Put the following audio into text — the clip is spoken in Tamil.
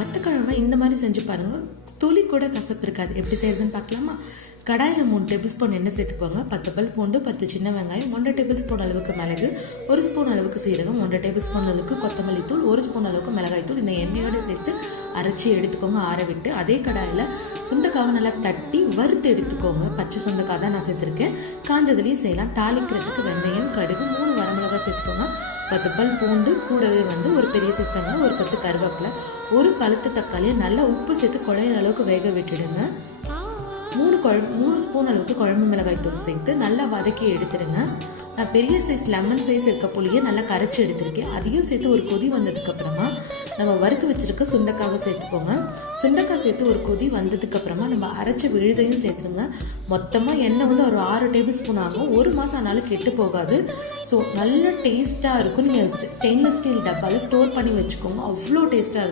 வத்தக்குழம்பை இந்த மாதிரி செஞ்சு பாருங்கள், துளி கூட கசப்பு இருக்காது. எப்படி செய்யறதுன்னு பார்க்கலாமா? கடாயில் 3 டேபிள் ஸ்பூன் எண்ணெய் சேர்த்துக்கோங்க. 10 பல் பூண்டு, 10 சின்ன வெங்காயம், 1 டேபிள் ஸ்பூன் அளவுக்கு மிளகு, 1 ஸ்பூன் அளவுக்கு சீரகம், 1 டேபிள் ஸ்பூன் அளவுக்கு கொத்தமல்லி தூள், 1 ஸ்பூன் அளவுக்கு மிளகாய் தூள் இந்த எண்ணெயோடு சேர்த்து அரைச்சி எடுத்துக்கோங்க. ஆற விட்டு அதே கடாயில் சுண்டைக்காவை நல்லா தட்டி வறுத்து எடுத்துக்கோங்க. பச்சை சுண்டைக்காய் தான் நான் சேர்த்துருக்கேன். காஞ்சதுலேயும் செய்யலாம். தாளிக்கிறதுக்கு வெந்தயம், கடுகு, 3 வரமிளகாய் சேர்த்துக்கோங்க. 10 பல் பூண்டு, கூடவே ஒரு பெரிய சைஸ் வெங்காயம், ஒரு கொத்து கருவேப்பிலை, ஒரு பழுத்த தக்காளியை நல்லா உப்பு சேர்த்து குழையிற அளவுக்கு வேக விட்டுடுங்க. 3 ஸ்பூன் அளவுக்கு குழம்பு மிளகாய் தூள் சேர்த்து நல்லா வதக்கி எடுத்துருங்க. நான் பெரிய சைஸ் லெமன் சைஸ் இருக்க புளியை நல்லா கரைச்சி எடுத்திருக்கேன். அதையும் சேர்த்து ஒரு கொதி வந்ததுக்கப்புறமா நம்ம வறுக்க வச்சிருக்க சுண்டைக்காவை சேர்த்துக்கோங்க. சுண்டைக்காய் சேர்த்து ஒரு கொதி வந்ததுக்கப்புறமா நம்ம அரைச்ச விழுதையும் சேர்த்துருங்க. மொத்தமாக எண்ணெய் ஒரு 6 டேபிள் ஸ்பூன் ஆகும். 1 மாதம் ஆனாலும் கெட்டு போகாது. ஸோ நல்ல டேஸ்ட்டாக இருக்கும். நீங்கள் ஸ்டெயின்லெஸ் ஸ்டீல் டப்பாவில் ஸ்டோர் பண்ணி வச்சுக்கோங்க. அவ்வளோ டேஸ்ட்டாக இருக்கும்.